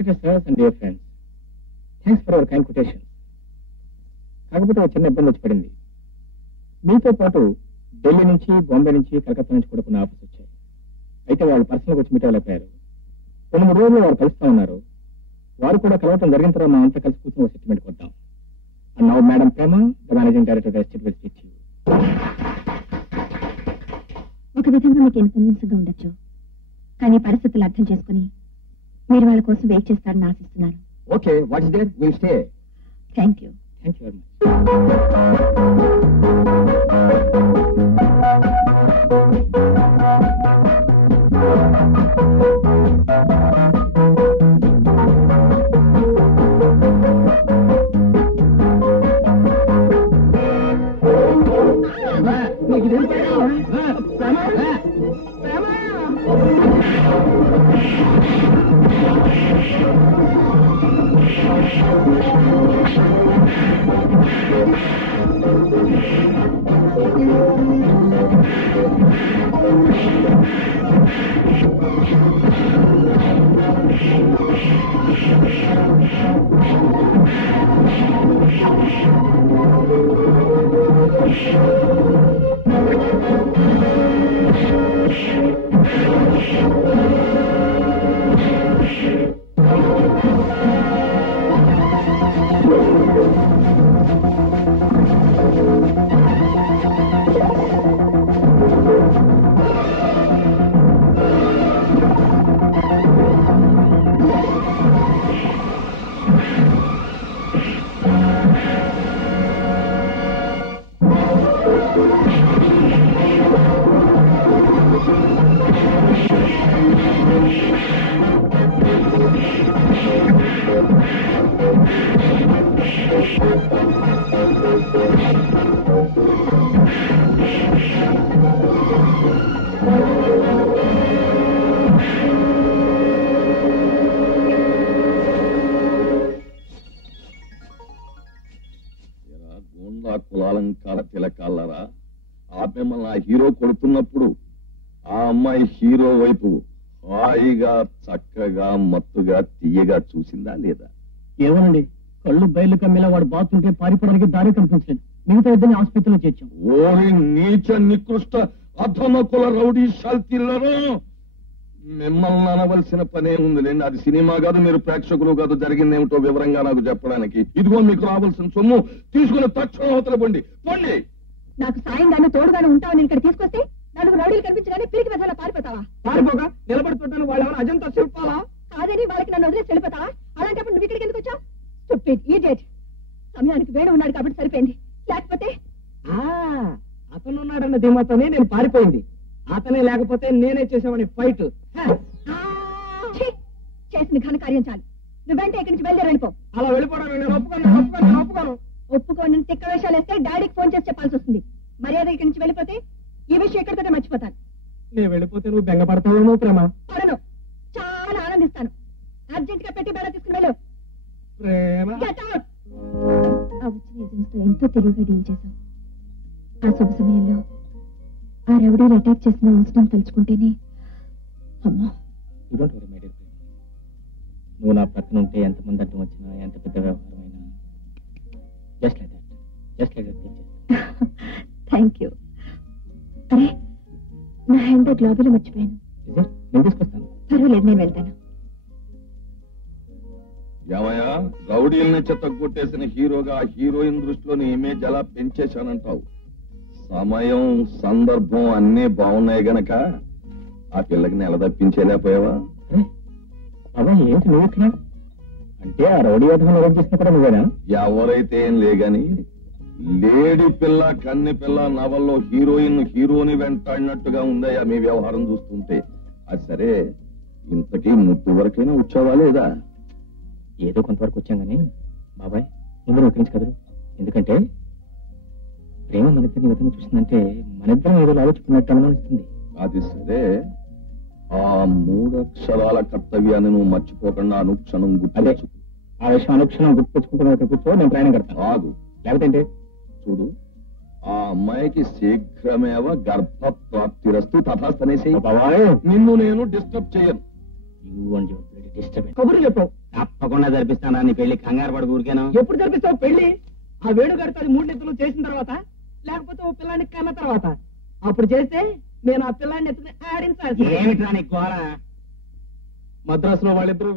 Respected sirs and dear friends, thanks for our kind quotation. కాకపోతే ఒక చిన్న ఇబ్బంది వచ్చి పడింది. మీతో పాటు ఢిల్లీ నుంచి, బాంబే నుంచి, కలకత్తా నుంచి కూడా కొన్ని ఆఫర్స్ వచ్చాయి. అయితే వాళ్ళు పర్సనల్గా వచ్చి మీట్ అవ్వలేకపోయారు. 2-3 రోజుల్లో వారు కలుస్తూ ఉన్నారు. వారు కూడా కలవటం జరిగిన తర్వాత మా అంతా కలిసి కూర్చొని ఒక సెటిల్మెంట్ కొద్దాం. And now madam Prema, the managing director of estate, will speak to you. ఒక విధంగా మీకు ఇన్కన్వీనియన్స్ గా ఉండొచ్చు, కానీ పరిస్థితులు అర్థం చేసుకుని మీరు వాళ్ళ కోసం వెయిట్ చేస్తారని ఆశిస్తున్నాను. Okay, what is there, will stay. Thank you. Thank you very much. కులాలంకార తిలకాలరా, ఆ మిమ్మల్ని ఆ హీరో కొడుతున్నప్పుడు ఆ అమ్మాయి హీరో వైపు హాయిగా, చక్కగా, మత్తుగా, తీయగా చూసిందా లేదా? ఏమోనండి, కళ్ళు బయలు కమ్మేలా వాడు బాతుంటే పారిపోవడానికి దారి కనిపించలేదు. మిగతా ఇద్దరిని ఆసుపత్రిలో చేర్చాం. ఓరి నీచ నికృష్ట అధమ కుల రౌడీ శాల్తీలను మిమ్మల్ని అనవలసిన పనే ఉందిలేండి. అది సినిమా కాదు, మీరు ప్రేక్షకులు కాదు. జరిగిందేమిటో వివరంగా నాకు చెప్పడానికి. ఇదిగో మీకు రావాల్సిన సొమ్ము తీసుకుని తక్షణం అవతల పండి పండి. నాకు సాయంగానే తోడుగానే ఉంటావు. నేను ఇక్కడ తీసుకొస్తే నలుగురు రౌడీలు కనిపించగానే పిరికి వెధలా పారిపోతావా? పారిపోగా నిలబడుతుంటాను. వాళ్ళు ఏమైనా అజంతా శిల్పాలా? కాదని వాళ్ళకి నన్ను వదిలేసి వెళ్ళిపోతావా? అలాంటప్పుడు నువ్వు ఇక్కడికి ఎందుకు వచ్చావు? Stupid idiot. సమయానికి వేణు ఉన్నాడు కాబట్టి సరిపోయింది, లేకపోతే అతనున్నాడన్న ధీమాతోనే నేను పారిపోయింది. అతనే లేకపోతే నేనే చేసేవాడిని ఫైట్. చేసిన ఘనకార్యం చాలు. నువ్వెంటే ఇక్కడి నుంచి వెళ్ళిపో. అలా వెళ్ళిపోవడం నేను ఒప్పుకోను. ఒప్పుకోని తిక్క వేషాలు వేస్తే డాడీకి ఫోన్ చేసి చెప్పాల్సి వస్తుంది. మర్యాద ఇక్కడి నుంచి వెళ్ళిపోతే ఈ విషయం ఎక్కడితోనే మర్చిపోతాను. నేను వెళ్ళిపోతే నువ్వు బెంగపడతావేమో ప్రేమ. పడను, చాలా ఆనందిస్తాను. అర్జెంట్ గా పెట్టి బేడ తీసుకుని వెళ్ళు. ప్రేమ ఆ వచ్చిన ఏజెంట్స్ తో ఎంతో తెలివిగా డీల్ చేశావు. ఆ శుభ సమయంలో ఆ రౌడీలు అటాక్ చేసిన ఇన్సిడెంట్ తలుచుకుంటేనే అమ్మా. నువ్వు నా ప్రక్కన ఉంటే ఎంతమంది అడ్డం వచ్చినా, ఎంత పెద్ద వ్యవహారమైనా just like that. Thank you. అరే, నా హ్యాండ్ బ్యాగ్ లాబీలో మర్చిపోయాను. నేను తీసుకొస్తాను. పర్వాలేదు, నేను వెళ్తాను. ఏమయ్యా, రౌడీల్ని చెత్తగొట్టేసిన హీరోగా హీరోయిన్ దృష్టిలో నీ ఇమేజ్ ఎలా పెంచేశానంటావు? సమయం, సందర్భం అన్నీ బాగున్నాయి గనక ఆ పిల్లకి నెల తప్పించేలేకపోయావా? బాబా, ఏంటి నువ్వు ఇక్కడ? అంటే ఆ రౌడీ వ్యవహారం అరెస్ట్ చేసిన కూడా నువ్వేనా? ఎవరైతే ఏం లేగాని లేడీ పిల్ల, కన్నె పిల్ల నవల్లో హీరోయిన్ హీరోని వెంటాడినట్టుగా ఉందయ్యా మీ వ్యవహారం చూస్తుంటే. అది సరే, ఇంతకీ ముట్టు వరకైనా వచ్చావా లేదా? ఏదో కొంతవరకు వచ్చాం కానీ బాబాయ్, ముందు నువ్వు ఇక్కడి నుంచి కదరు. ఎందుకంటే ప్రేమ మన ఇద్దరిని విధంగా చూసిందంటే మన ఇద్దరం ఏదో ఆలోచుకున్నట్టు అనుమానిస్తుంది. అది సరే, ఆ 3 అక్షరాల కర్తవ్యాన్ని నువ్వు మర్చిపోకుండా అనుక్షణం గుర్తు. ఆ విషయం అనుక్షణం గుర్తుపెట్టుకుంటున్నా. ఇక్కడ కూర్చో, నేను ప్రయాణం కడతాను. ఆగు, లేకపోతే చూడు, ఆ అమ్మాయికి శీఘ్రమేవ గర్భప్రాప్తిరస్తు తథాస్తనేసి. బాబాయ్, నిన్ను నేను డిస్టర్బ్ చేయను. కబుర్లు చెప్పావు. తప్పకుండా జరిపిస్తానా నీ పెళ్లి కంగారు పడి ఊరికేనా? ఎప్పుడు జరిపిస్తావు పెళ్లి? ఆ వేణుగారితో అది 3 నెత్తులు చేసిన తర్వాత, లేకపోతే ఓ పిల్లాన్ని కన్న తర్వాత. అప్పుడు చేస్తే నేను ఆ పిల్లాన్ని ఎత్తుకుని ఆడించాల్సి. ఏమిట్రా నీ గోళ? మద్రాసులో వాళ్ళిద్దరూ